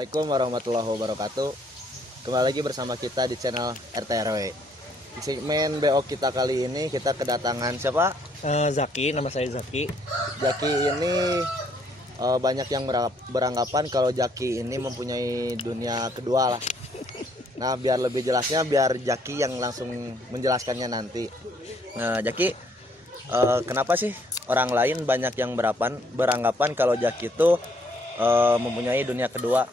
Assalamualaikum warahmatullahi wabarakatuh. Kembali lagi bersama kita di channel RTRW. Di segmen BO kita kali ini kita kedatangan siapa? Zaki, nama saya Zaki. Zaki ini banyak yang beranggapan kalau Zaki ini mempunyai dunia kedua lah. Nah, biar lebih jelasnya biar Zaki yang langsung menjelaskannya nanti. Nah, Zaki, kenapa sih orang lain banyak yang beranggapan kalau Zaki itu mempunyai dunia kedua?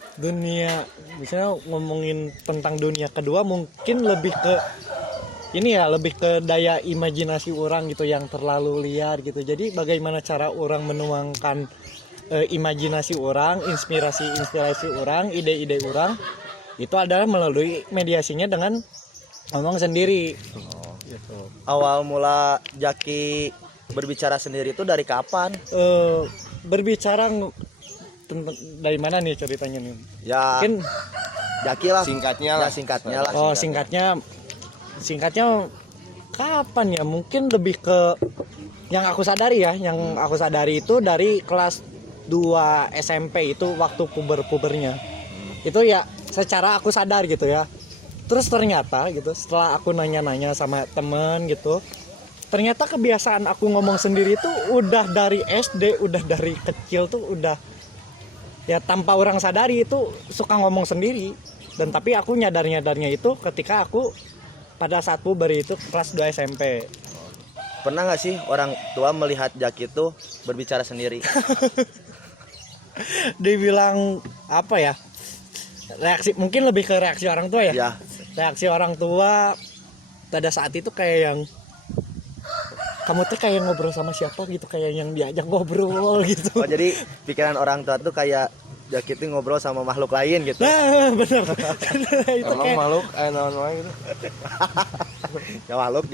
Misalnya ngomongin tentang dunia kedua mungkin lebih ke ini ya, lebih ke daya imajinasi orang gitu yang terlalu liar gitu. Jadi bagaimana cara orang menuangkan imajinasi orang, inspirasi orang, ide-ide orang itu adalah melalui mediasinya dengan ngomong sendiri. Gitu. Awal mula Zaki berbicara sendiri itu dari kapan? Berbicara dari mana nih ceritanya nih? Ya, mungkin Zaki lah. Singkatnya lah. Oh, singkatnya kapan ya? Mungkin lebih ke yang aku sadari ya. Yang aku sadari itu dari kelas 2 SMP itu waktu pubernya. Itu ya secara aku sadar gitu ya. Terus ternyata gitu setelah aku nanya-nanya sama temen gitu, ternyata kebiasaan aku ngomong sendiri itu udah dari SD, udah dari kecil tuh udah ya tanpa orang sadari itu suka ngomong sendiri. Dan tapi aku nyadarnya itu ketika aku pada saat puber itu kelas 2 SMP. Pernah nggak sih orang tua melihat Zaki itu berbicara sendiri? Dibilang apa ya? Mungkin lebih ke reaksi orang tua ya. Ya. Reaksi orang tua pada saat itu kayak yang kamu tuh kayak ngobrol sama siapa gitu, kayak yang diajak ngobrol gitu. Oh, jadi pikiran orang tua tuh kayak Zaki itu ngobrol sama makhluk lain gitu. Nah, benar. Itu Emang kayak makhluk naon-naon gitu. Ya makhluk.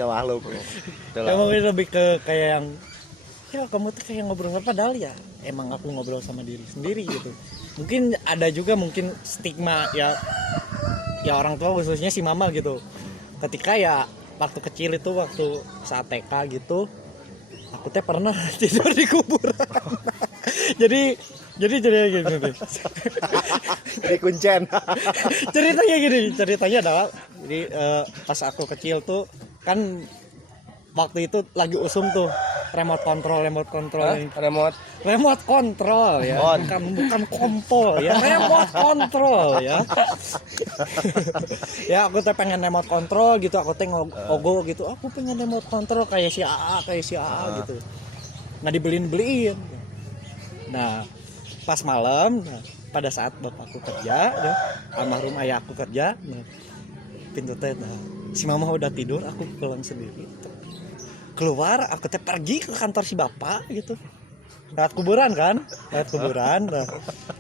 emang lebih ke kayak yang ya kamu tuh kayak ngobrol apa, padahal ya emang aku ngobrol sama diri sendiri gitu. Mungkin ada juga mungkin stigma ya orang tua khususnya si mama gitu. Ketika ya waktu kecil itu waktu saat TK gitu, aku teh pernah tidur di kuburan. jadi gini. Di kuncen. ceritanya adalah jadi pas aku kecil tuh kan waktu itu lagi usum tuh remote control ya, bukan kompol ya, remote control ya. Ya aku teh pengen remote control gitu, aku teh ogo gitu, aku pengen remote control kayak si AA gitu, nggak dibeliin. Nah pas malam, pada saat bapakku kerja, almarhum ayahku kerja, pintu teh, si mama udah tidur, aku pulang sendiri. Keluar, aku teh pergi ke kantor si bapak gitu. Lewat kuburan.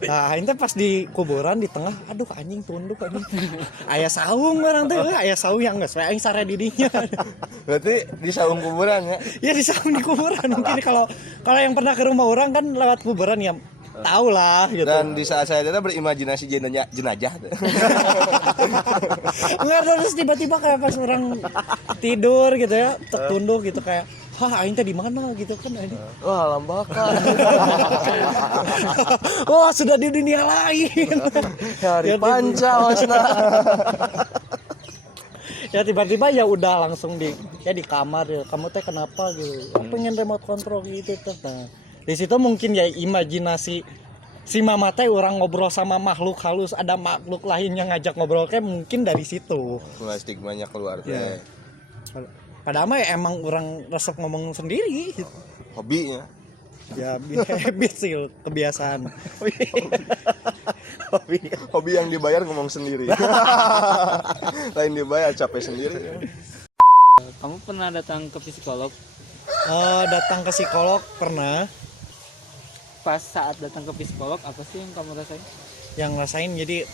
Nah, ini pas di kuburan di tengah, aduh anjing tunduk anjing. Aya saung orang teh, aya saung yang geus we aing sare di dinya. Berarti di saung kuburan ya? Ya di saung di kuburan. Mungkin kalau yang pernah ke rumah orang kan lewat kuburan ya tahu lah gitu. Dan di saat saya itu berimajinasi jenazah. Enggak, terus tiba-tiba kayak pas orang tidur gitu ya, tertunduk gitu kayak, aing teh di mana gitu kan ini. Wah, lambakan. Wah, sudah di dunia lain. Hari panca wasna. Ya tiba-tiba ya udah langsung di kamar ya. Kamu teh kenapa gitu? Aku pengen remote control gitu tuh. Nah, di situ mungkin ya imajinasi si mama teh orang ngobrol sama makhluk halus, ada makhluk lain yang ngajak ngobrol kayak mungkin dari situ. Mulai stigmanya keluar teh. Ya. Padahal mah ya emang orang resep ngomong sendiri gitu. Hobinya. Ya habit sih, kebiasaan. Hobi yang dibayar ngomong sendiri. Lain dibayar capek sendiri. Kamu pernah datang ke psikolog? Datang ke psikolog pernah. Pas saat datang ke psikolog, apa sih yang kamu rasain? Yang rasain jadi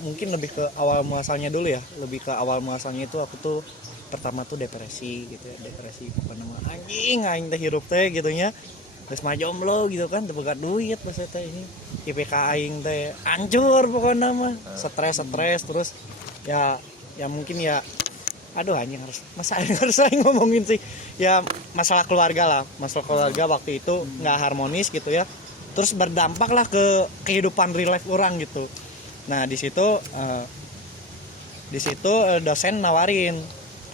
mungkin lebih ke awal muasalnya dulu ya. Lebih ke awal muasalnya itu aku tuh pertama tuh depresi gitu ya. Depresi bukan nama aing teh hirup teh gitu nya. Terus mah jomblo gitu kan, teu boga duit pas teh ini. IPK aing teh hancur pokoknya mah. Stres terus ya mungkin ya aduh anjing harus ngomongin sih ya masalah keluarga waktu itu nggak harmonis gitu ya, terus berdampak lah ke kehidupan real life orang gitu. Nah di situ dosen nawarin,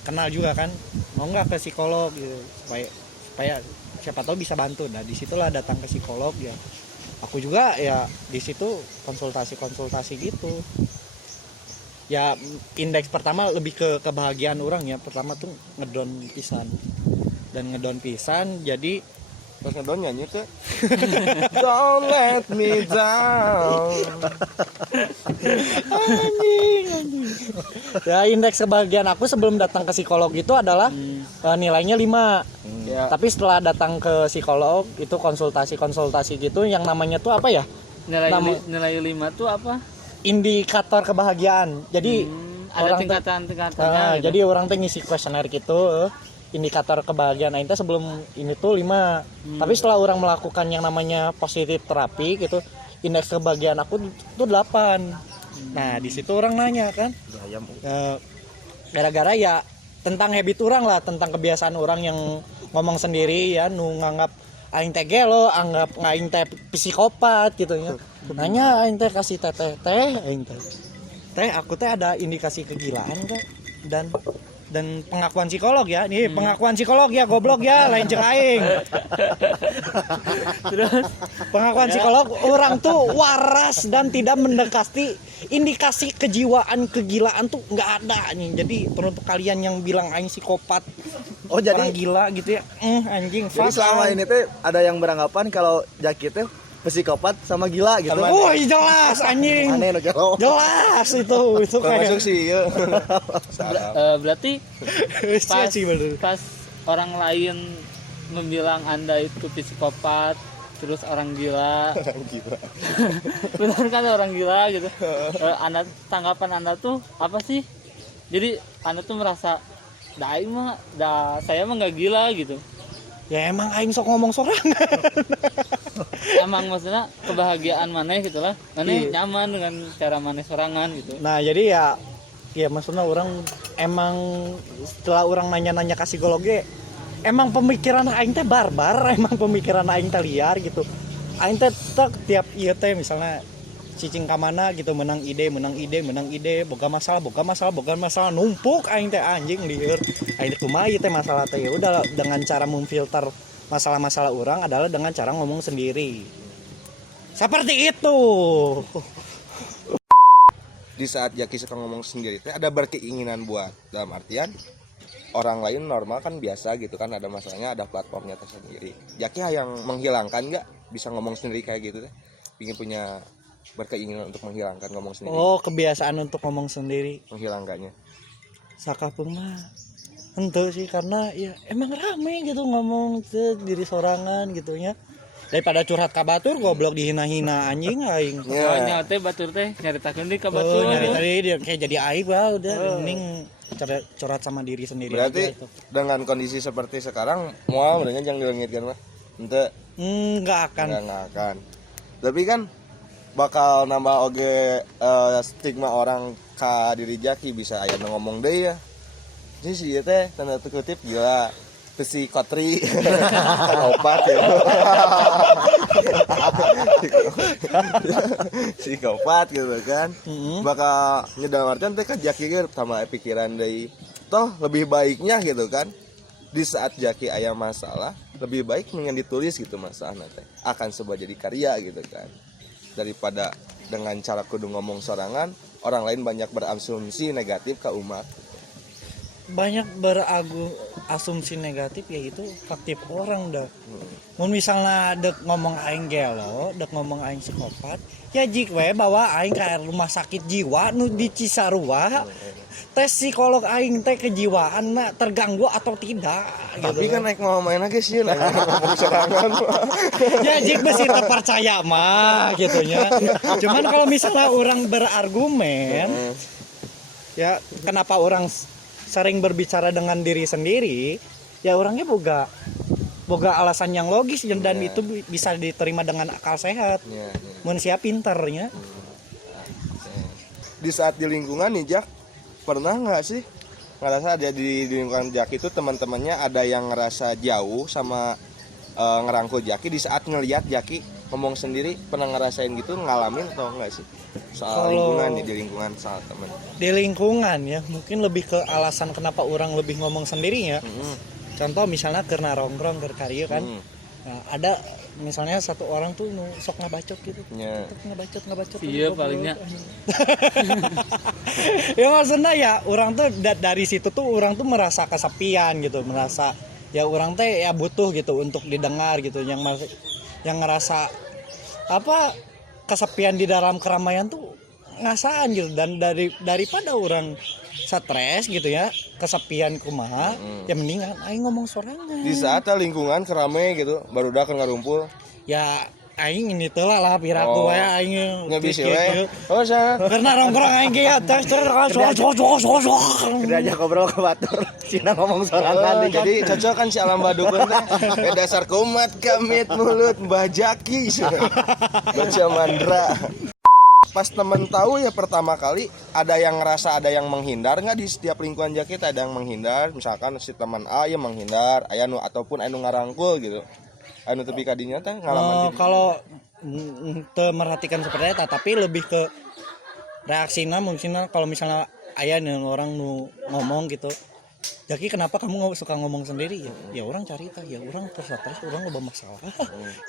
kenal juga kan, mau nggak ke psikolog gitu, supaya siapa tahu bisa bantu. Nah disitulah datang ke psikolog ya. Aku juga ya di situ konsultasi gitu. Ya indeks pertama lebih ke kebahagiaan orang ya. Pertama tuh ngedon pisan. Jadi Terus ngedon nyanyi tuh. Don't let me down. anjing. Ya indeks kebahagiaan aku sebelum datang ke psikolog itu adalah nilainya 5. Ya. Tapi setelah datang ke psikolog itu konsultasi gitu yang namanya tuh apa ya? Nilai 5 tuh apa? Indikator kebahagiaan. Jadi Ada orang tingkatan-tingkatannya gitu. jadi orang tuh ngisi kuesioner gitu, indikator kebahagiaan itu sebelum ini tuh 5. Tapi setelah orang melakukan yang namanya positif terapi gitu, indeks kebahagiaan aku tuh 8. Nah, di situ orang nanya kan, gara-gara ya tentang habit orang lah, tentang kebiasaan orang yang ngomong sendiri ya, nganggap aing teh gelo, anggap aing teh psikopat gitu ya. Nanya aing teh kasih teh aing teh aku teh ada indikasi kegilaan enggak? Dan pengakuan psikolog ya. Nih, pengakuan psikolog ya, goblok ya, lain jeung aing. Terus Pengakuan psikolog orang tuh waras dan tidak mendekati indikasi kegilaan tuh nggak ada nih. Jadi untuk kalian yang bilang aing psikopat, Oh jadi orang gila gitu ya, anjing. jadi fuck, selama aing. ini teh ada yang beranggapan kalau Jaki teh psikopat sama gila gitu. Woi jelas anjing. Aneh lo gelo. Jelas itu Termasuk kayak sih ya. berarti sia sih bener. pas orang lain membilang Anda itu psikopat, terus orang gila. Gila. Benar kan orang gila gitu. Anda tanggapan Anda tuh apa sih? Jadi Anda tuh merasa saya mah nggak gila gitu. Ya emang aing sok ngomong sorangan. Emang maksudnya kebahagiaan maneh gitu lah. Maneh Iya. nyaman dengan cara maneh sorangan gitu. Nah jadi ya maksudnya orang emang setelah orang nanya-nanya ke psikologi, emang pemikiran aing teh barbar, emang pemikiran aing teh liar gitu. Aing teh tiap ieu teh misalnya cicing ka mana gitu menang ide, boga masalah numpuk aing teh anjing lieur. Aing teh kumaha ieu teh masalah teh, ya udah dengan cara memfilter masalah-masalah orang adalah dengan cara ngomong sendiri. Seperti itu. Di saat Jaki suka ngomong sendiri teh ada berkeinginan buat, dalam artian orang lain normal kan biasa gitu kan, ada masalahnya, ada platformnya tersendiri. Jaki yang menghilangkan nggak bisa ngomong sendiri kayak gitu teh, ingin punya berkeinginan untuk menghilangkan ngomong sendiri. Oh, kebiasaan untuk ngomong sendiri. Menghilangkannya. Sakapeung mah henteu sih, karena ya emang rame gitu ngomong ke diri sorangan gitu nya. Daripada curhat ka batur goblok dihina-hina anjing aing. Soalnya teh batur teh nyaritakeun deui ka batur. Nyari tadi dia kayak jadi aib lah udah mending curhat sama diri sendiri Berarti aja itu. dengan kondisi seperti sekarang moal benernya jangan dilengitkan mah. Ente Enggak akan. nggak akan. Tapi kan bakal nambah oge stigma orang ka diri Jaki, bisa aya nu ngomong deui ya. Jadi sih ieu teh tanda kutip gila. Psikotri opat ya. Psikopat gitu kan. Bakal ngedamarkan teh kan Jaki ge tambah pikiran deui. Toh lebih baiknya gitu kan. Di saat Jaki aya masalah, lebih baik mendingan ditulis gitu masalahna teh. Akan sebuah jadi karya gitu kan. Daripada dengan cara kudu ngomong sorangan, orang lain banyak berasumsi negatif ke umat. Banyak berasumsi negatif ya itu faktif orang dah. Mun misalnya dek ngomong aing gelo, dek ngomong aing psikopat, ya jik we bawa aing ka rumah sakit jiwa nu di Cisarua. Tes psikolog aing teh kejiwaan terganggu atau tidak Tapi gitu. kan naik mau main lagi sih, ngomong sorangan. Ya jik mesti terpercaya mah gitu nya. Cuman kalau misalnya orang berargumen, ya kenapa orang sering berbicara dengan diri sendiri, ya orangnya boga alasan yang logis dan itu bisa diterima dengan akal sehat. Ya, ya. Mun sia pinternya. Di saat di lingkungan nih Jak, pernah nggak sih ngerasa ada di lingkungan Jaki itu teman-temannya ada yang ngerasa jauh sama ngerangkul Jaki di saat ngelihat Jaki ngomong sendiri pernah ngerasain gitu, ngalamin atau enggak sih soal Kalau- lingkungan nih, di lingkungan soal temen? Di lingkungan ya mungkin lebih ke alasan kenapa orang lebih ngomong sendiri ya. Contoh misalnya karena rongrong ke karya kan. Nah, ada misalnya satu orang tuh sok ngabacot gitu. Ya. Ngabacot. Iya, ngobrol. palingnya. Ya maksudnya ya orang tuh dari situ tuh orang tuh merasa kesepian gitu, merasa ya orang teh ya butuh gitu untuk didengar gitu, yang ngerasa apa kesepian di dalam keramaian tuh ngasaan gitu, dan daripada orang stres gitu ya, kesepian kumaha, ya mendingan aing ngomong sorangan. Di saat lingkungan kerame gitu, baru udah kan ngarumpul. Ya aing ini teh lah piraku we aing Nggak bisa kieu. Oh, saya Karena nongkrong aing ge ya tes Kerja ngobrol ke batur, Cina ngomong sorangan. jadi cocok kan si alam badukun teh. Dasar kumat kamit mulut Mbah Jaki. Baca mandra. Pas temen tahu ya pertama kali ada yang ngerasa ada yang menghindar nggak di setiap lingkungan Jaki ada yang menghindar, misalkan si teman A yang menghindar aya nu ataupun anu ngarangkul gitu anu tepi kadinya teh ngalaman gitu. Kalau teu merhatikan seperti itu, tapi lebih ke reaksina mungkin kalau misalnya aya nih orang nu ngomong gitu, Jaki kenapa kamu suka ngomong sendiri ya? Ya orang carita, ya orang terus orang loba masalah.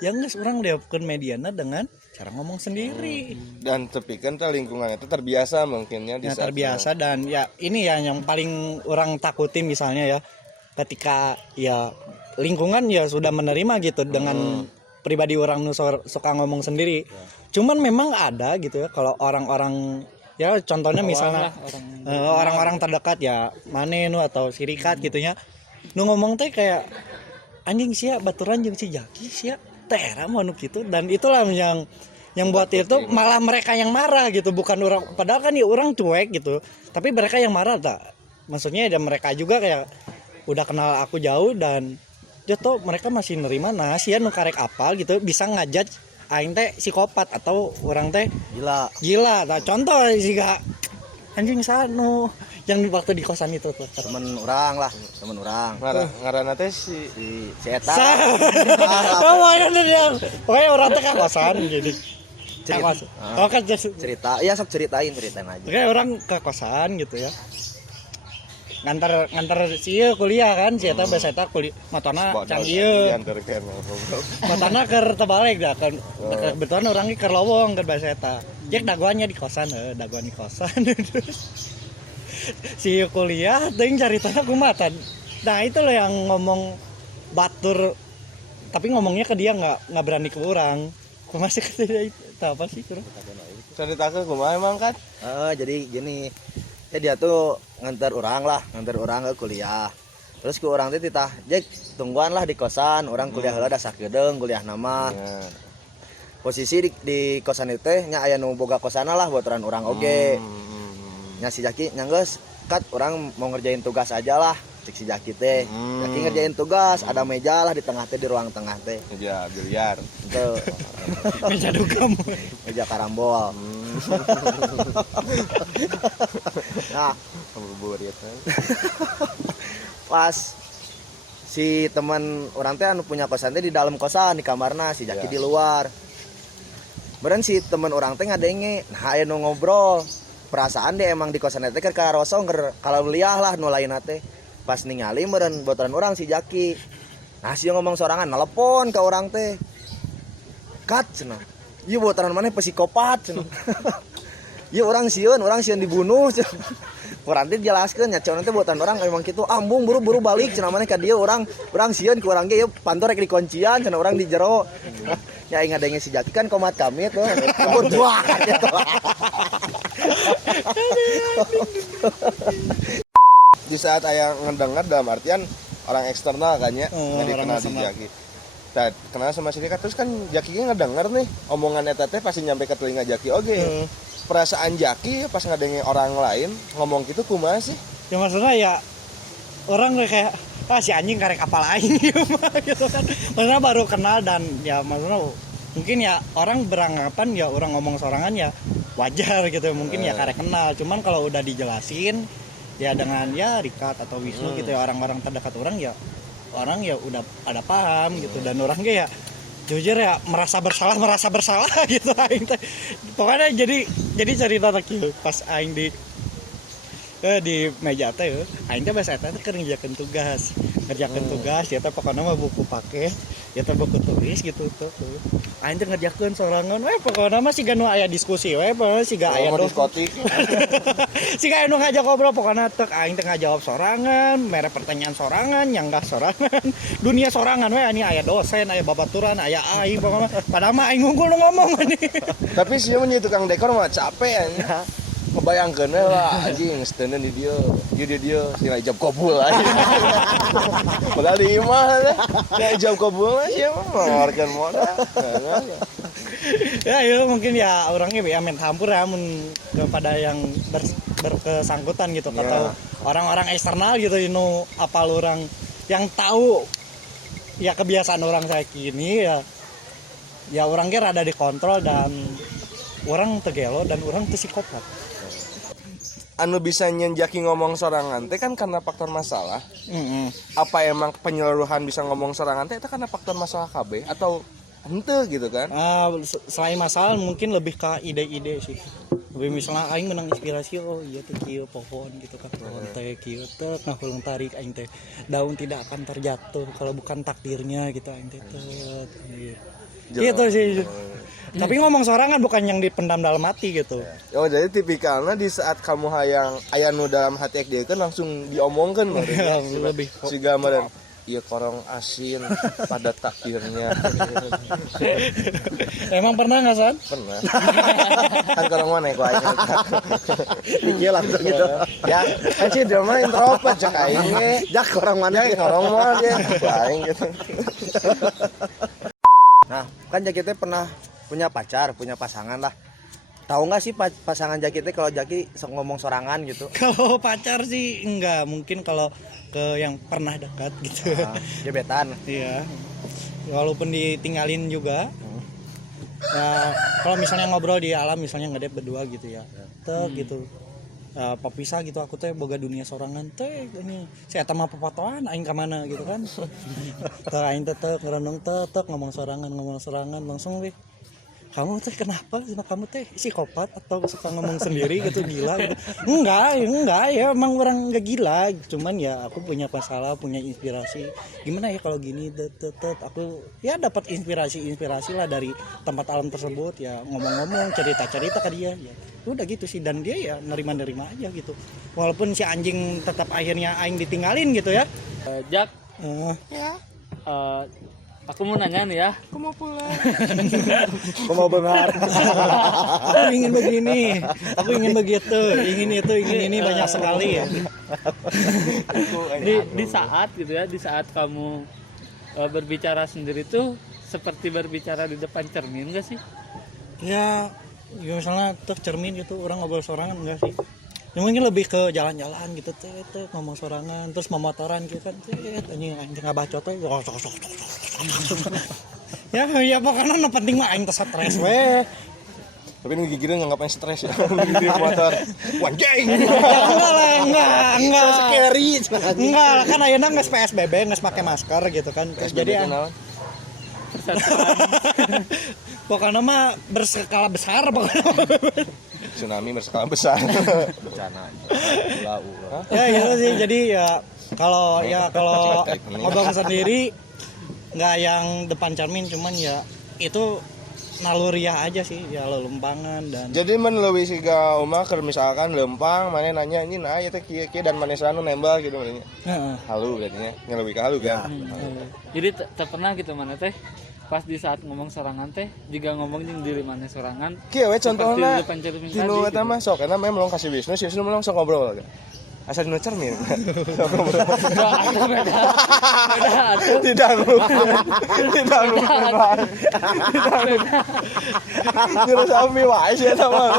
Ya geus orang diapkeun mediana dengan cara ngomong sendiri. Dan tepikeun teh lingkungan itu terbiasa mungkinnya di Ya saat terbiasa, dan ya ini ya yang paling orang takutin misalnya ya, ketika ya lingkungan ya sudah menerima gitu dengan pribadi orang nu suka ngomong sendiri. Cuman memang ada gitu ya kalau orang-orang ya contohnya misalnya orang-orang terdekat ya mane nu atau sirikat gitu ya, nu ngomong teh kayak anjing sia baturan jeung si Jaki sia tera manuk gitu, dan itulah yang buat itu malah mereka yang marah gitu, bukan orang, padahal kan ya orang cuek gitu, tapi mereka yang marah tak, maksudnya ya mereka juga kayak udah kenal aku jauh dan jatuh mereka masih nerima sia nu karek apal gitu bisa ngajak aing teh psikopat atau orang teh gila. Nah contoh sih gak anjing sanu yang waktu di kosan itu tuh Temen orang. ngaranna teh si Eta. pokoknya orang teh ke kosan jadi Cerita, iya sok ceritain aja. Oke, orang ke kosan gitu ya. Ngantar si kuliah kan, si eta biasa eta kuliah matana can ieu. Matana keur tebalik dah kan. Kebetulan orang ge keur lowong keur biasa eta. Jek dagoannya di kosan, dagoan di kosan. Si kuliah teuing caritana kumaha. Nah, itu loh yang ngomong batur tapi ngomongnya ke dia enggak berani ke orang. Masih ke dia itu apa sih kurang? Ceritakeun kumaha emang kan? Jadi gini, dia tuh nganter orang ke kuliah. Terus ke orang teh titah, Jek tungguan lah di kosan, orang kuliah heula da sakedeung kuliah nama. Posisi di kosan itu teh nya aya nu boga kosana lah buat orang oge. Nya si Jaki nya geus kat orang mau ngerjain tugas aja lah. Cek si Jaki teh. Jaki ngerjain tugas, ada meja lah di tengah teh, di ruang tengah teh. Meja biliar. Itu Meja dugem. meja karambol. Nah, Ngabuburit. pas si teman orang teh anu punya kosan teh di dalam kosan di kamarna, si Jaki di luar. Beren si teman orang teh ngadenge, nah aya nu ngobrol. Perasaan dia emang di kosan teh keur karosong kalau liah lah nu lainna teh. Pas ningali meureun botoran orang si Jaki. Nah si ngomong sorangan nelpon ke orang teh. Kat cenah. Ieu botoran maneh psikopat cenah. Ieu orang sieun dibunuh cenah. Urang teh jelaskeun nya cenah teh botoran orang emang kitu, ambung buru-buru balik cenah maneh ka dieu urang sieun ku urang ge ieu pantor rek dikuncian cenah urang di jero. Ya ingat dengan si Jaki kan komat kami tuh, kebun buah gitu. Di saat aya ngedengar dalam artian orang eksternal kan ya, nggak dikenal si Jaki. Nah, kenal sama si Jaki terus kan Jaki ngedenger nih omongan eta teh pasti nyampe ke telinga Jaki oge. Perasaan Jaki pas ngadenge orang lain ngomong gitu kumaha sih? Ya maksudnya ya orang kayak si anjing karek apal aing gitu kan. Maksudnya baru kenal dan ya maksudnya mungkin ya orang beranggapan ya orang ngomong sorangan ya wajar gitu. Mungkin ya karek kenal. Cuman kalau udah dijelasin ya dengan ya Rikat atau Wisnu gitu ya, orang-orang terdekat orang ya udah pada paham gitu, dan orangnya ya jujur ya merasa bersalah gitu aing teh. Pokoknya jadi cerita teh kieu pas aing di meja teh aing teh bahasa eta teh keur ngerjakeun tugas ya teh pokoknya mah buku pake ya teh buku tulis gitu tuh aing teh ngerjakeun sorangan we pokoknya mah siga nu aya diskusi we pokoknya siga aya diskotik. siga anu ngajak ngobrol pokoknya teh aing teh ngajawab sorangan mere pertanyaan sorangan nyanggah sorangan dunia sorangan we ani aya dosen aya babaturan aya aing pokoknya padahal mah aing unggul nu ngomong ani. Tapi sih menjadi tukang dekor mah capek ya. Ngebayangkeun lah anjing steuneun di dieu si ijab kabul aja. Padahal di imah ya ijab kabul mah sia mah mengeluarkan modal. Ya mungkin ya orangnya ya main campur ya kepada yang berkesangkutan gitu atau orang-orang eksternal gitu apal orang yang tahu ya kebiasaan orang saya kini ya orangnya rada dikontrol dan orang tegelo dan orang teu psikopat. Anu bisa nyenjaki ngomong sorangan teh kan karena faktor masalah. Apa emang penyeluruhan bisa ngomong sorangan teh itu karena faktor masalah KB atau henteu gitu kan? Selain masalah mungkin lebih ke ide-ide sih. Lebih misalnya aing menang inspirasi iya teh kieu pohon gitu kan. Pohon teh kieu teh ngahulung tarik aing teh. Daun tidak akan terjatuh kalau bukan takdirnya gitu aing teh. Gitu sih. Tapi ngomong sorangan bukan yang dipendam dalam hati gitu. Oh jadi tipikalnya di saat kamu hayang aya nu dalam hati dia kan langsung diomongkeun lebih si gambaran ieu korong asin pada takdirnya. Emang pernah enggak San? Pernah. Kan korong mana ku aing. Pikir langsung gitu. Ya, kan sih dia mah introvert cek aing ge. Jak orang mana? Korong mah dia aing gitu. Nah, kan Jaki teh pernah punya pacar, punya pasangan lah. Tahu nggak sih pasangan Jaki teh kalau Jaki ngomong sorangan gitu? Kalau pacar sih enggak, mungkin kalau ke yang pernah dekat gitu. Gebetan. Iya. Walaupun ditinggalin juga. Nah, kalau misalnya ngobrol di alam misalnya ngedep berdua gitu ya. Gitu. Papisah gitu aku teh boga dunia sorangan teh ini saya eta mah papatoan aing ka mana gitu kan. Teh aing teh ngerenung teh ngomong sorangan langsung we. Kamu teh kenapa? Kamu teh psikopat atau suka ngomong sendiri gitu gila gitu. Enggak ya emang orang enggak gila, cuman ya aku punya masalah, punya inspirasi. Gimana ya kalau gini aku ya dapat inspirasi lah dari tempat alam tersebut ya ngomong-ngomong cerita ke dia ya. Udah gitu sih dan dia ya nerima aja gitu. Walaupun si anjing tetap akhirnya aing ditinggalin gitu ya. Jak Ya. Aku mau nanya nih ya. Aku mau pulang. Aku mau bengar. Aku ingin begini, aku ingin begitu, ingin itu, ingin ini banyak sekali ya. Di saat gitu ya, di saat kamu berbicara sendiri tuh seperti berbicara di depan cermin gak sih? Ya misalnya tuh cermin gitu orang ngobrol sorangan enggak sih? Ya mungkin lebih ke jalan-jalan gitu teh ngomong sorangan terus memotoran gitu kan anjing ngabacot teh. Ya pokoknya no penting mah aing teh stres we. Tapi ini gigireun ngapain stres ya. Gigir motor. Wanjing. Enggak. Scary. Enggak, kan ayeuna geus PSBB, geus make masker gitu kan. Terus jadi pokoknya mah berskala besar pokoknya. Tsunami berskala besar. Bencana. Ya gitu sih. Jadi ya kalau ngomong sendiri nggak yang depan cermin cuman ya itu naluriah aja sih ya lempangan dan jadi menleuwih siga umah keur misalkan lempang mana nanya ini nah eta kieu dan mana sanu nembak gitu mana halu berarti nya ngeleuwih ka halu kan. Jadi pernah gitu mana teh pas di saat ngomong sorangan teh juga ngomong jeung diri mana sorangan kieu we contohna depan cermin dinu eta mah sok eta mah melong kasih Wisnu si Wisnu melong sok ngobrol kan asal dinu cermin tidak terus ambil wae sih eta mah.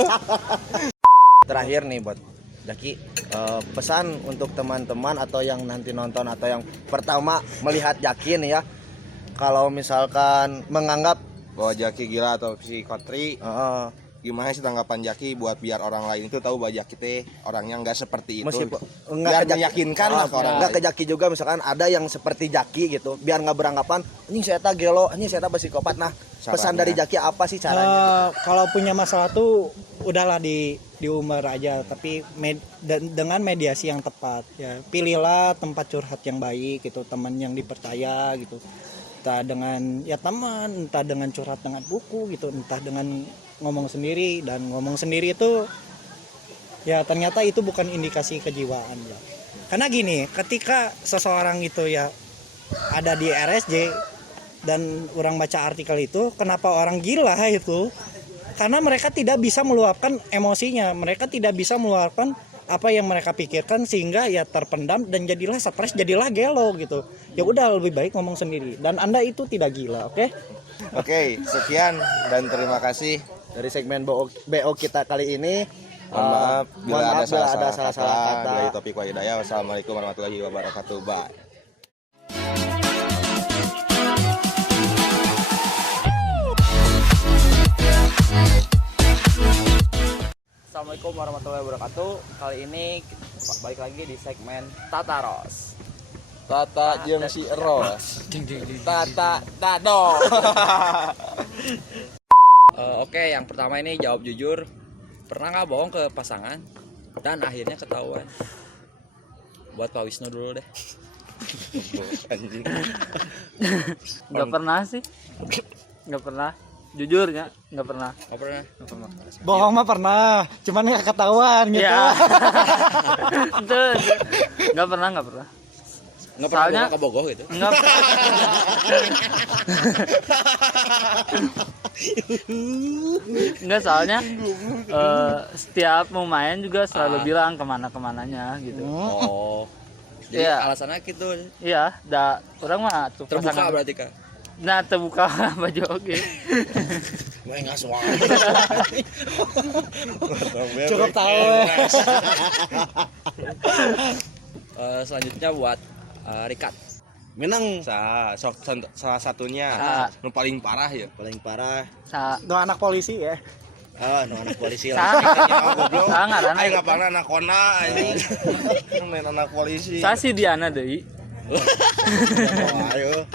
Terakhir nih buat Jaki, pesan untuk teman-teman atau yang nanti nonton atau yang pertama melihat Jaki nih ya, kalau misalkan menganggap bahwa Jaki gila atau psikotri gimana sih tanggapan Jaki buat biar orang lain itu tahu bahwa Jaki teh orangnya nggak seperti itu. Meskipun Biar meyakinkan lah ke orang nggak lain. ke Jaki juga, misalkan ada yang seperti Jaki gitu, biar nggak beranggapan anjing saya tak gelo, anjing saya tak psikopat. Nah, pesan Sarannya. dari Jaki apa sih caranya? Kalau punya masalah tuh udahlah diumbar aja, tapi dengan mediasi yang tepat ya. Pilihlah tempat curhat yang baik gitu, teman yang dipercaya gitu. Entah dengan ya teman, entah dengan curhat dengan buku gitu, entah dengan ngomong sendiri. Dan ngomong sendiri itu ya ternyata itu bukan indikasi kejiwaan ya. Karena gini, ketika seseorang itu ya ada di RSJ dan orang baca artikel itu, kenapa orang gila itu? Karena mereka tidak bisa meluapkan emosinya, mereka tidak bisa meluapkan apa yang mereka pikirkan, sehingga ya terpendam dan jadilah stres, jadilah gelo gitu. Ya udah, lebih baik ngomong sendiri. Dan Anda itu tidak gila, oke? Oke, sekian dan terima kasih. Dari segmen BO kita kali ini, Mohon maaf bila ada salah-salah salah-salah kata. Bila topik wa hidayah. Wassalamualaikum warahmatullahi wabarakatuh. Bye. Assalamualaikum warahmatullahi wabarakatuh. Kali ini balik lagi di segmen Tataros. Tata jeung si Eros. Tata Tado. Oke, yang pertama ini jawab jujur. Pernah nggak bohong ke pasangan dan akhirnya ketahuan? Buat Pak Wisnu dulu deh. Anjing. Nggak pernah sih, nggak pernah. Jujur nggak pernah. Nggak pernah. Bohong mah pernah, cuman nggak ketahuan gitu. Iya. Itu nggak pernah. Nggak pernah Soalnya- bohong ke Bogoh gitu. Enggak. Enggak, soalnya setiap mau main juga selalu bilang kemananya gitu. Oh. Jadi Iya. alasannya gitu. Iya, orang mah tuh Terbuka pasangan. berarti Kak. Nah, terbuka baju oke. Cukup tahu. Selanjutnya buat Rikat. Minang Salah satunya nu paling parah ya. paling parah. Dua anak polisi ya. Anak polisi lah. Goblok. Sangat Aing ngapalna anak kona anjing. Main anak polisi. Saya si Diana deui. Ayo.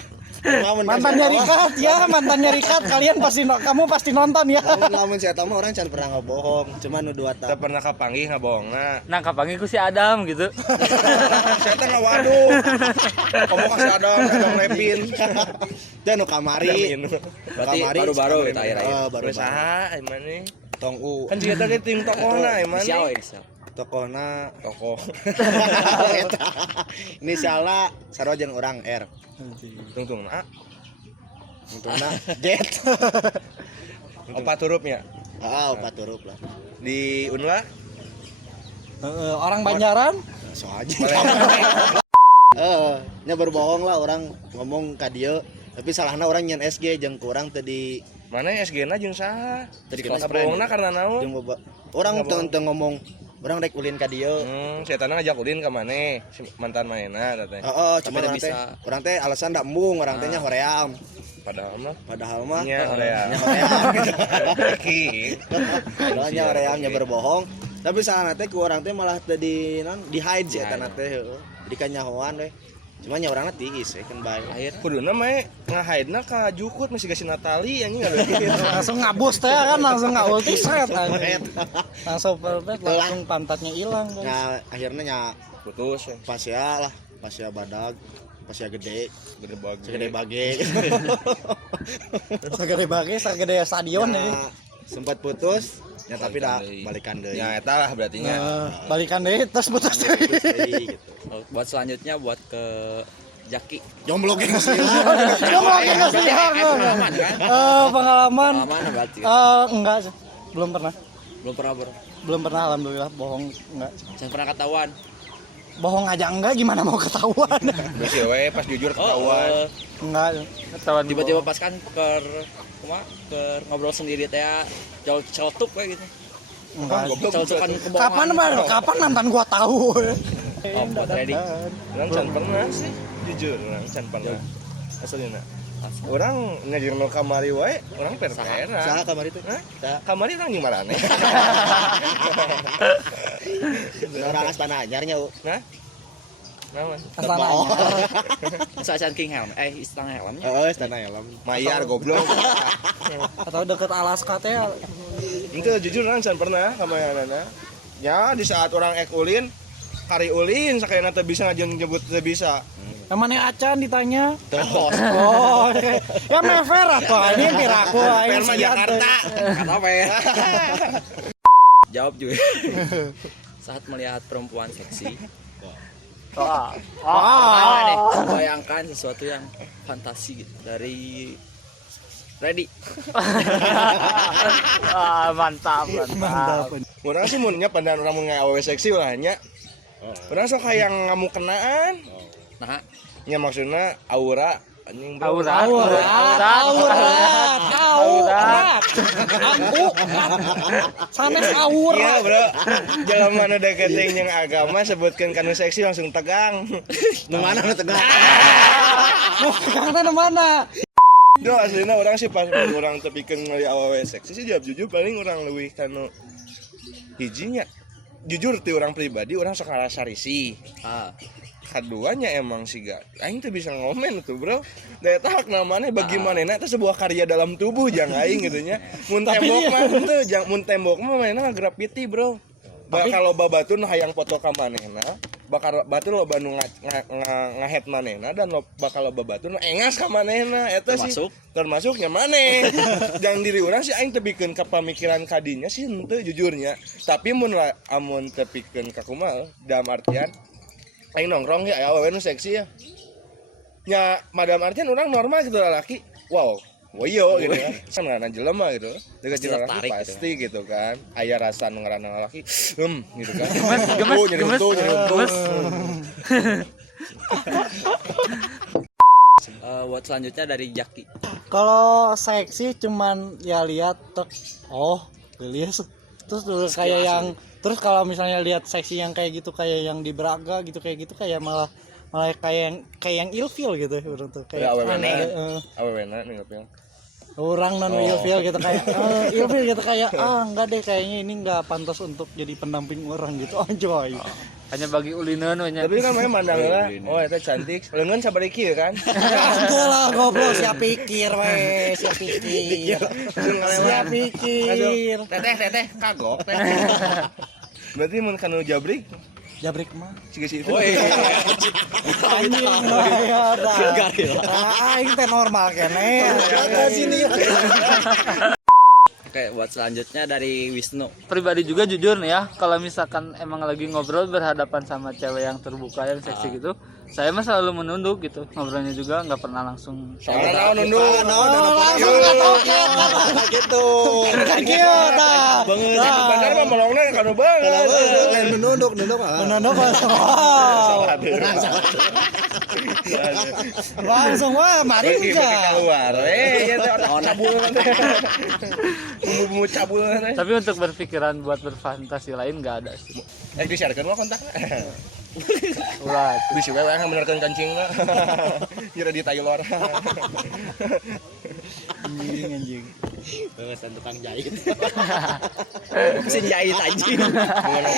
Mantannya Rikat ya, mantannya Rikat. Kalian kamu pasti nonton ya. Lamun saya tahu orang can pernah ngebohong, cuma nu dua Kita tak. pernah kapanggih ngabohongna. Nah, kapangi ku si Adam gitu. Saya teh waduh. Kamu kasih Adam Levin. Dan nu kamari. Berarti Kamari, baru-baru kamari. gitu akhir-akhir. Baru Saha emang nih? Tong U. Kan dia tadi tim tokohna emang Siapa nih. ini? Tokohna Tokoh. inisialna sarojeng orang R. Tungtungna. Untungna Jet. Opat hurufnya Opat huruf lah. di Unla. Orang Banjaran. So aja. Nya berbohong lah orang ngomong ka dieu, tapi salahna orang nyen SG jeung kurang tadi Mana SG-na jeung saha? Tadi Kelas kelas bohongna karena naon? jeung orang teu ngomong orang rek ulin ka dieu. Setanna ngajak ulin ka maneh, si mantan manehna teh. Cuma tidak orang teh, bisa. orang teh alasan ndak embung, orang teh nya hoream. Padahal mah Nya nya nya hoream. hoream. Ki. Padahal nya hoream nya berbohong. Tapi saana teh ku orang teh malah teu di hide sih eta teh heueuh. Jadi kan nyahoan we. Cuma nya urangna tiis we kan bae. Akhir. Kuduna mah ngahaidna ka Jukut masih kasih Natali anjing ngaleutik. Langsung ngabus teh kan, langsung ngulti set anjing. Langsung perfect, langsung pantatnya hilang. Nah, akhirnya nya Putus pas ya badag, pas ya gede gede bage. Segede bagi, segede stadion ya. Nah, sempat putus, ya tapi dah balikan deui. Ya eta lah berarti nya. Balikan deh, terus putus. Gitu. Buat selanjutnya buat ke Jaki. Jomblo ge geus Pengalaman kan? Pengalaman. Pengalaman berarti. Enggak, belum pernah. Belum pernah Alhamdulillah, bohong enggak. Jangan pernah ketahuan. Bohong aja enggak, gimana mau ketahuan? Geus we pas jujur ketahuan. Enggak. Ketahuan Tiba-tiba pas kan ke ngobrol sendiri teh celutuk kayak gitu. Enggak. Celutukan kebohongan. Kapan mantan gua tahu? Oh, buat trading. Orang can pernah sih, jujur orang can pernah. Asalnya Orang ngajirno kamari wae, orang perpera. Saha kamari teh? Hah? Kamari orang di mana nih? Orang Astana Anyarnya. Nah, naon? Astana Asan King Helm, Istana Helmnya. Oh, Astana Helm. Mayar goblok. atau deket Alaska teh. Itu jujur orang can pernah kamayana. Ya di saat orang ek ulin, hari ulin sakayana teu bisa ngajeng nyebut teu bisa. Namanya Acan ditanya. Terus Oh, oke. Ya mever atau ini piraku aing Perma Jakarta. Kenapa ya? Jawab juga. Saat melihat perempuan seksi, Wah. nih, bayangkan sesuatu yang fantasi gitu dari Ready. Mantap. Orang sih munnya pandangan orang mun awewe seksi lah nya. Orang sok hayang ngamu kenaan. Nah, Nya maksudna aura anjing bro. Aurat. Aku sanes aurat. Iya bro. Jalan mana deketing yang agama sebutkan kanu seksi langsung tegang. Nu mana nu tegang? Kang teh mana? Do aslinya orang sih pas orang tepikeun ngali awewe seksi sih jawab jujur paling orang leuwih kanu hijinya. Jujur ti orang pribadi orang sakala sarisi. Keduanya emang sih gak aing tuh bisa ngomen tuh bro daya tahak namanya bagaimana itu sebuah karya dalam tubuh jangan aing gitu nya mun tembok mah tuh jangan mun tembok mah mainnya graffiti bro bakal loba batu hayang foto ka manehna bakal batu loba nu ngahet manehna dan bakal loba batu nu engas ka manehna eta sih termasuknya maneh jangan diri urang sih aing teu pikeun ka pamikiran kadinya sih henteu jujurnya tapi mun amun teu pikeun ka kumaha dalam artian aing nongkrong ya awewe nu seksi ya. Nya madam artian orang normal gitu laki. Wow, woyo gitu ya. Sanana jelema gitu. Dekat jelema laki pasti gitu kan. Aya rasa nu ngaranna laki. Gitu kan. Gemes. buat selanjutnya dari Jaki. Kalau seksi cuman ya lihat lihat terus kayak yang terus kalau misalnya lihat seksi yang kayak gitu kayak yang di Braga gitu kayak malah kayak yang ilfil gitu orang tuh kayak awewena ninggalin orang non ilfil gitu kayak ilfil gitu kayak enggak deh kayaknya ini enggak pantas untuk jadi pendamping orang gitu anjoy. Hanya bagi ulineun we nya. tapi kan memang mandangna eta cantik leungeun sabari kieu kan Enggak lah goblok siap pikir we siap pikir teteh kagok teh berarti mun kanu jabrik mah siga si itu anjing ya aing teh normal kene sini. Oke, buat selanjutnya dari Wisnu. Pribadi juga jujur nih ya, kalau misalkan emang lagi ngobrol berhadapan sama cewek yang terbuka yang seksi gitu, saya mah selalu menunduk gitu. Ngobrolnya juga nggak pernah langsung soalnya nunduk langsung gitu kan kieu tah bener mah melongna kanu banget Lain menunduk langsung wah mari enggak keluar ya teh cabul teh bumbu cabul teh tapi untuk berpikiran buat berfantasi lain nggak ada sih. di-sharekeun mah kontakna Ulah, bisi wewe yang benerkeun kancingna kira di Taylor anjing Bahasan tukang jahit. Mesin jahit anjing.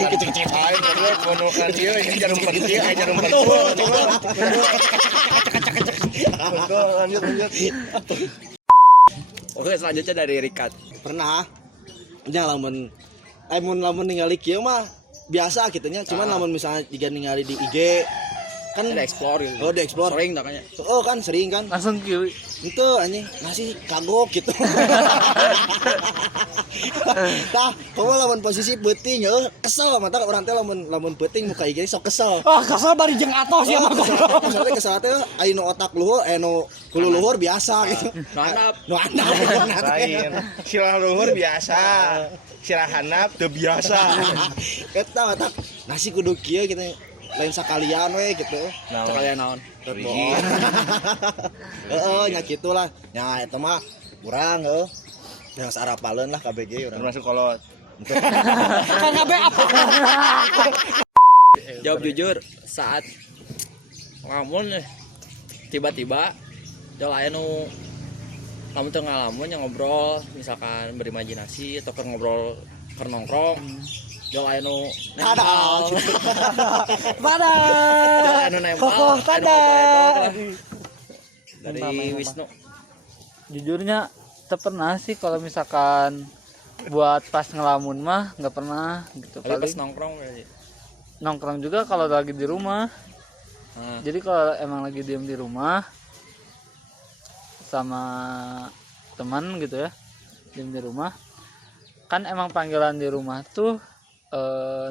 kecil-kecil aing konokan ieu jarum pentil jarum pentil lanjut Oke, selanjutnya dari Rikat. Pernah nya lamun ningali kieu mah biasa gitunya cuman lamun misalnya jika ningali di IG kan Ada explore gitu. di explore Sering makanya. kan sering kan langsung kieu. itu anjing ngasih kagok gitu tah kamu lamun posisi beuting kesel mata orang teh lamun beuting muka IG sok kesel kesel bari jeung atos ya mah goblok maksudnya kesel teh aya nu otak luhur nu hulu luhur biasa gitu nu handap lain sila luhur biasa sila handap teu biasa eta otak nasi kudu kieu gitu lain sakalian we gitu Sekalian naon? nya gitulah nya eta mah urang yang sarapaleun lah KBG urang termasuk kolot kan ngabe apa Jawab jujur saat ngamun nih tiba-tiba jol aya nu lamun teu ngalamun yang ngobrol misalkan berimajinasi atau ngobrol nongkrong jol aya nu nempel Pada. jol aya nu nempel Kokoh aya nu pada. ngobrol dari Wisnu. Jujurnya tak pernah sih kalau misalkan buat pas ngelamun mah nggak pernah gitu. Tapi pas Paling nongkrong berarti. nongkrong juga kalau lagi di rumah. Nah, Jadi kalau emang lagi diem di rumah sama teman gitu ya, diem di rumah, kan emang panggilan di rumah tuh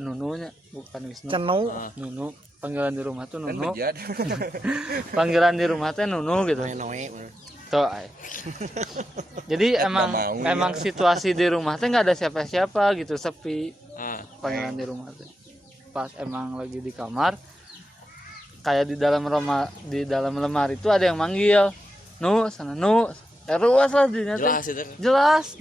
Nununya, bukan Wisnu. Cenu. Nunu, panggilan di rumah tuh kan Nunu. bejat. Panggilan di rumah tuh Nunu gitu. Tuh, ay. Jadi emang situasi di rumah tuh nggak ada siapa-siapa gitu, sepi. Ah, Panggilan di rumah tuh. Pas emang lagi di kamar, kayak di dalam lemari itu ada yang manggil, Nu sana Nu, ruas lah dinya teh. jelas itu.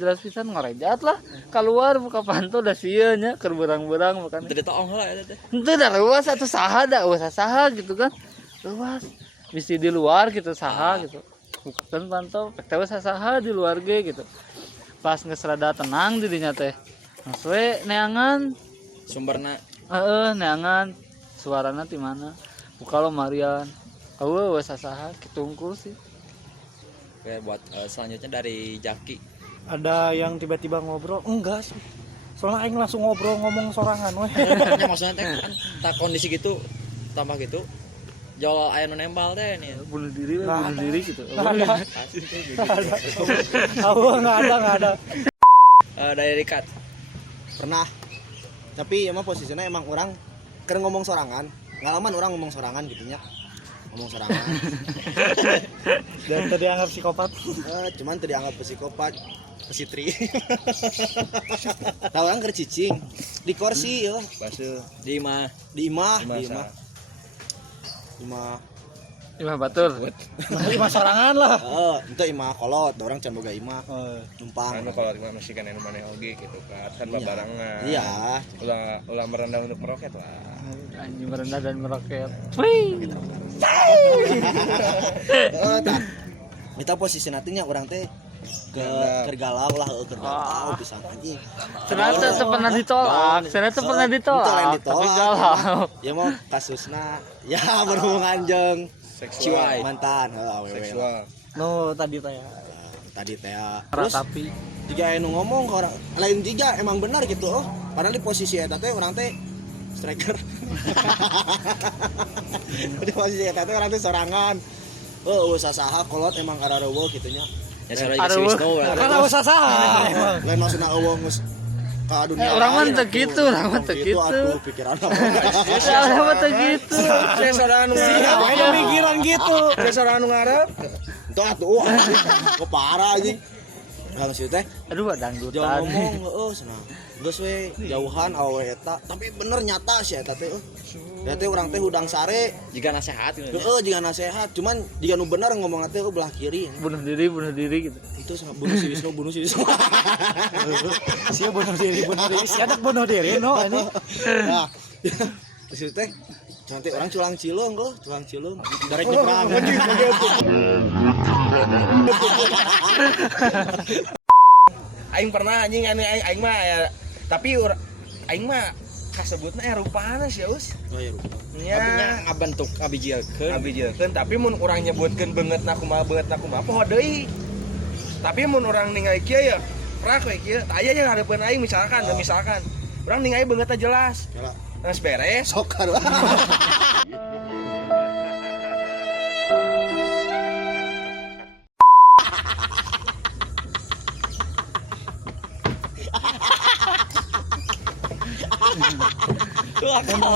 Jelas pisan ngorejat lah keluar buka pantu udah sieun nya keur berang-berang bukan. Teu ditoong heula eta teh. Henteu da ruas atuh saha da usah saha gitu kan. Ruas mesti di luar gitu saha gitu. Bukakeun pantau pek teh saha di luar ge gitu. Pas geus rada tenang di dinya teh. Geus we neangan, Sumberna neangan suarana ti mana. Buka lemarian. Eueuh we saha kitu unggul sih. Oke, buat selanjutnya dari Jaki. Ada yang tiba-tiba ngobrol? Enggak sih. Soalnya aing langsung ngobrol ngomong sorangan weh. Ya maksudnya teh kan tak kondisi gitu tambah gitu. Jol aya nu nempel teh nih. Bunuh diri we, bunuh diri gitu. Enggak ada. Dari Rikat. Pernah. Tapi emang posisinya emang orang keur ngomong sorangan, ngalaman orang ngomong sorangan gitu nya. Ngomong sorangan. Dan tadi anggap psikopat. Cuman tadi anggap psikopat, pesitri. Tahu orang keur cicing di kursi yo, Basuh. Di mah di imah, Imah di sa. imah. Imah. Imah batur. Lima sorangan lah. Itu imah kolot, orang can boga imah numpang. Anu kalau dimana masih kan anu maneh oge gitu kan tanpa Iya. barangan. Iya. Ulah merendah untuk meroket lah. Anjing merendah dan meroket. Wih. Tah. Kita posisi nantinya orang teh keur galau lah, keur galau pisan anjing. Ternyata tuh pernah ditolak. Ternyata pernah ditolak. Tapi galau. Ya mau kasusna ya berhubungan jeung Seksual. mantan, awewe. Seksual. No tadi teh. Tadi teh. Terus Terus tapi jika anu ngomong ke orang lain juga emang benar gitu padahal di posisi eta teh orang teh striker. Di posisi eta teh orang teh sorangan. Usah saha kolot emang karareueuh kitu nya. ya salah dikasih Aduh. Wisnu lah. Karena usah salah. Lain maksudna eueuh geus ka dunia. orang mah lain teu atuh. kitu, orang mah teu kitu. Atuh pikiran Orang mah teu gitu. Saya sorangan nu ngarep. Ada pikiran gitu. Saya sorangan nu ngarep. Itu atuh kok parah anjing. Nah maksud teh Aduh jauh dangdutan. ngomong cenah. Geus we jauhan awewe eta, tapi bener nyata sih eta teh. Ya teh urang teh hudang sare. Jika nasehat gitu. Jika nasehat, cuman jika nu bener ngomong teh belah kiri. Bunuh diri gitu. Itu sama bunuh si Wisnu. Sia bunuh diri. Siadak bunuh diri no ini. Nah, terus teh cantik orang culang cilung darek nyebrang. Aing pernah anjing aing mah ya, tapi aing mah kasebutna rupana sih us. Oh ya rupa. Nya Ngabentuk ngabijieulkeun. ngabijieulkeun tapi mun urang nyebutkeun beungeutna kumaha poho deui. Tapi mun urang ningali kieu ya prak we kieu. Aya yang hareupeun aing misalkan urang ningali beungeutna jelas. Kala Geus beres. sokar.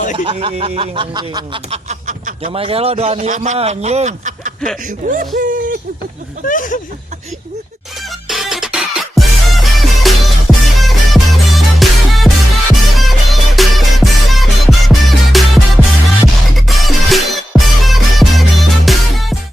Anjing. Jamal gelo doan ieu mah anjing.